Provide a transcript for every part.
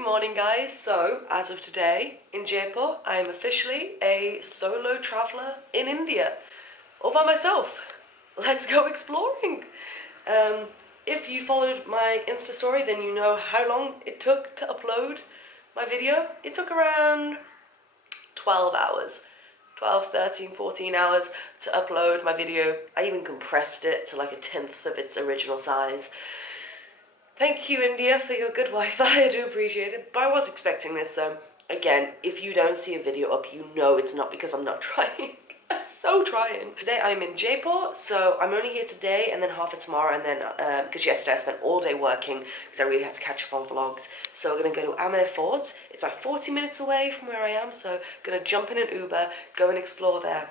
morning guys. So as of today in Jaipur, I am officially a solo traveller in India, all by myself. Let's go exploring. If you followed my Insta story, then you know how long it took to upload my video. It took around 12 hours. 12, 13, 14 hours to upload my video. I even compressed it to like 1/10 of its original size. Thank you, India, for your good Wi-Fi. I do appreciate it. But I was expecting this, so again, if you don't see a video up, you know it's not because I'm not trying. I'm so trying. Today I'm in Jaipur, so I'm only here today and then half of tomorrow, and then because yesterday I spent all day working because I really had to catch up on vlogs. So we're gonna go to Amer Fort. It's about 40 minutes away from where I am, so gonna jump in an Uber, go and explore there.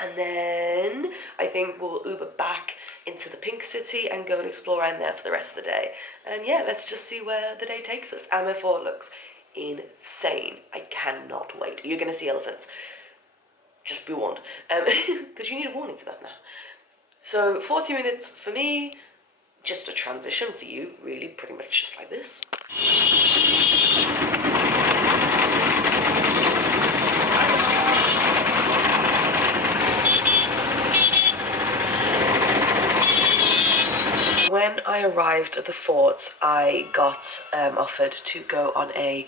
And then I think we'll Uber back into the Pink City and go and explore around there for the rest of the day. And yeah, let's just see where the day takes us. Amer Fort looks insane. I cannot wait. You're going to see elephants. Just be warned. Because you need a warning for that now. So 40 minutes for me, just a transition for you, really, pretty much just like this. When I arrived at the fort, I got offered to go on a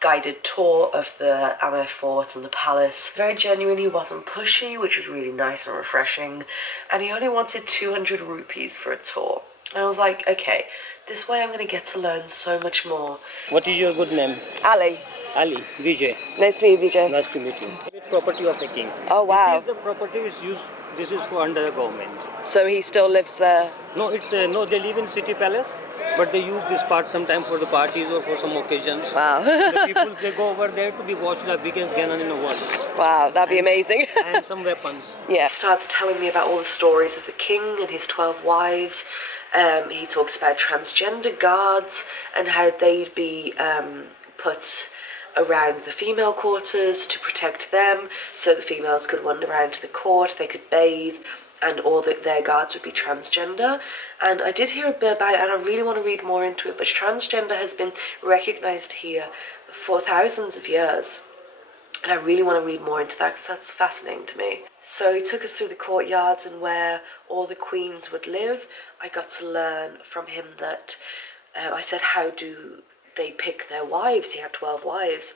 guided tour of the Amer Fort and the palace. Very genuinely wasn't pushy, which was really nice and refreshing, and he only wanted 200 rupees for a tour. And I was like, okay, this way I'm going to get to learn so much more. What is your good name? Ali. Ali, Vijay. Nice to meet you, Vijay. Nice to meet you. Property of a king. Oh, wow. This is the property is used. This is for under the government. So he still lives there? No, it's no. They live in city palace, but they use this part sometime for the parties or for some occasions. Wow. The people they go over there to be watched the biggest cannon in the world. Wow, that'd be amazing. And some weapons. Yeah. He starts telling me about all the stories of the king and his 12 wives. He talks about transgender guards and how they'd be put around the female quarters to protect them, so the females could wander around to the court, they could bathe, and all their guards would be transgender. And I did hear a bit about it, and I really want to read more into it, but transgender has been recognised here for thousands of years. And I really want to read more into that because that's fascinating to me. So he took us through the courtyards and where all the queens would live. I got to learn from him that, I said, how do they pick their wives? He had 12 wives,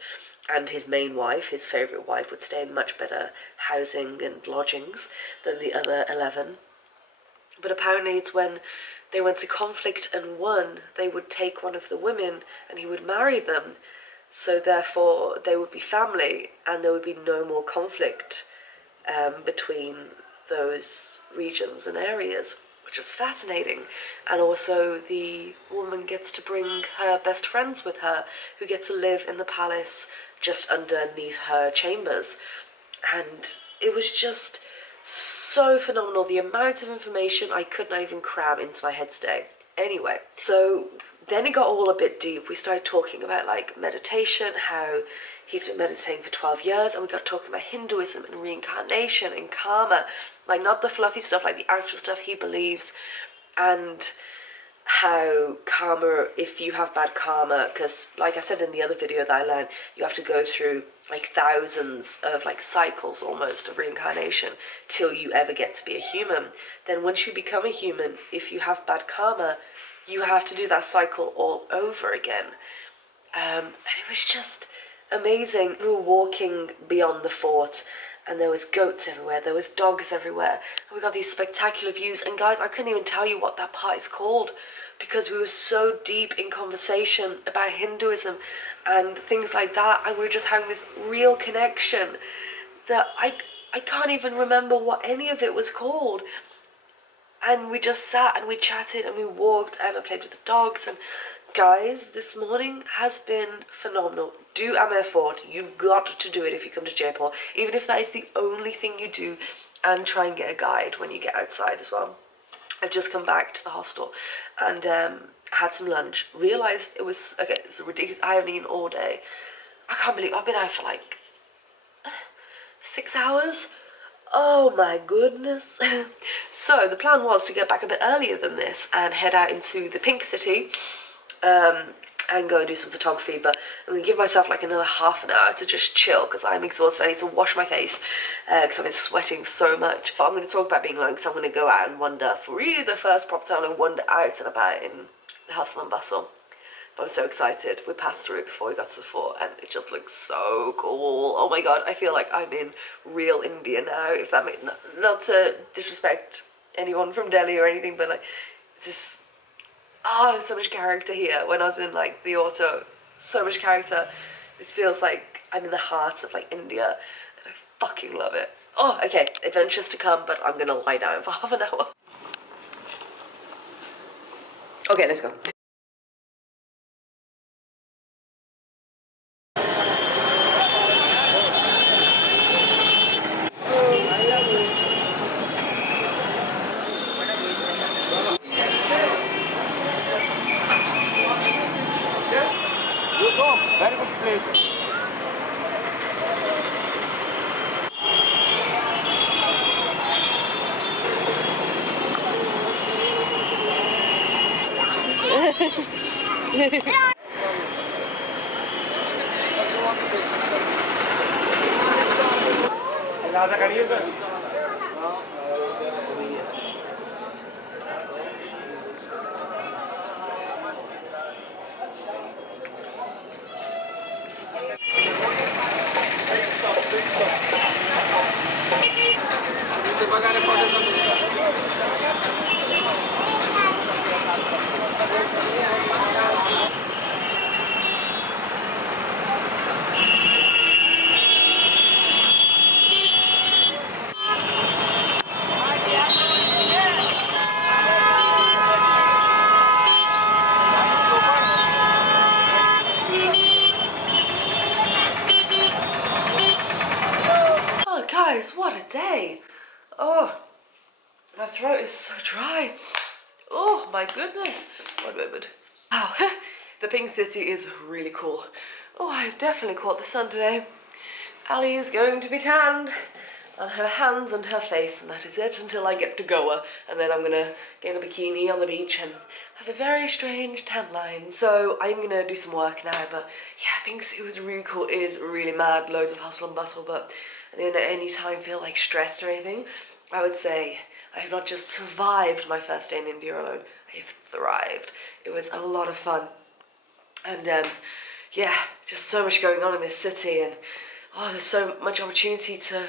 and his main wife, his favourite wife, would stay in much better housing and lodgings than the other 11. But apparently it's when they went to conflict and won, they would take one of the women and he would marry them. So therefore they would be family and there would be no more conflict between those regions and areas, which was fascinating. And also the woman gets to bring her best friends with her who get to live in the palace just underneath her chambers. And it was just so phenomenal, the amount of information I could not even cram into my head today. Anyway, so then it got all a bit deep. We started talking about like meditation, how he's been meditating for 12 years, and we got talking about Hinduism and reincarnation and karma, like not the fluffy stuff, like the actual stuff he believes, and how karma, if you have bad karma, because like I said in the other video that I learned, you have to go through like thousands of like cycles almost of reincarnation till you ever get to be a human. Then once you become a human, if you have bad karma, you have to do that cycle all over again. And it was just amazing. We were walking beyond the fort and there was goats everywhere, there was dogs everywhere, and we got these spectacular views. And guys, I couldn't even tell you what that part is called because we were so deep in conversation about Hinduism and things like that, and we were just having this real connection that I can't even remember what any of it was called. And we just sat and we chatted and we walked and I played with the dogs. And guys, this morning has been phenomenal. Do Amer Fort. You've got to do it if you come to Jaipur, even if that is the only thing you do, and try and get a guide when you get outside as well. I've just come back to the hostel and had some lunch. Realised it was, okay, it's ridiculous. I haven't eaten all day. I can't believe I've been out for like 6 hours. Oh my goodness. So the plan was to get back a bit earlier than this and head out into the Pink City and go and do some photography, but I'm going to give myself like another half an hour to just chill because I'm exhausted. I need to wash my face because I've been sweating so much. But I'm going to talk about being alone because I'm going to go out and wander for really the first proper time and wander out and about in the hustle and bustle. But I'm so excited. We passed through it before we got to the fort and it just looks so cool. Oh my god, I feel like I'm in real India now, if that makes... Not to disrespect anyone from Delhi or anything, but like, it's just... Oh, there's so much character here. When I was in like the auto, so much character. This feels like I'm in the heart of like India and I fucking love it. Oh, okay, adventures to come, but I'm gonna lie down for half an hour. Okay, let's go. Very good place. Oh guys, what a day. Oh, my throat is so dry. Oh my goodness. One moment. Wow, the pink city is really cool. Oh, I've definitely caught the sun today. Ali is going to be tanned on her hands and her face, and that is it until I get to Goa. And then I'm gonna get in a bikini on the beach and have a very strange tan line. So I'm gonna do some work now, but yeah, pink city was really cool. It is really mad, loads of hustle and bustle, but I didn't at any time feel like stressed or anything. I would say I have not just survived my first day in India alone, I have thrived. It was a lot of fun. And yeah, just so much going on in this city, and oh, there's so much opportunity to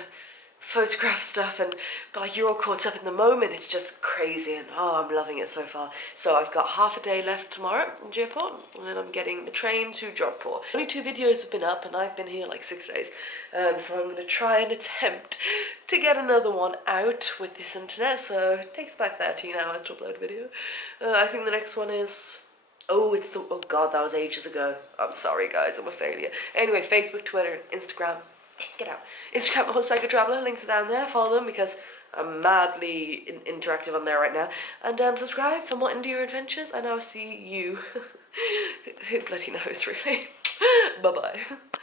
photograph stuff, and but like you're all caught up in the moment. It's just crazy, and oh, I'm loving it so far. So I've got half a day left tomorrow in Jaipur, and then I'm getting the train to Jaipur. Only 2 videos have been up, and I've been here like 6 days. So I'm going to try and attempt to get another one out with this internet. So it takes about 13 hours to upload a video. I think the next one is... Oh, it's the... Oh god, that was ages ago. I'm sorry guys, I'm a failure. Anyway, Facebook, Twitter, Instagram. Get out. Instagram or PsychoTraveller, links are down there. Follow them because I'm madly interactive on there right now. And subscribe for more India adventures, and I'll see you. Who bloody knows, really. Bye-bye.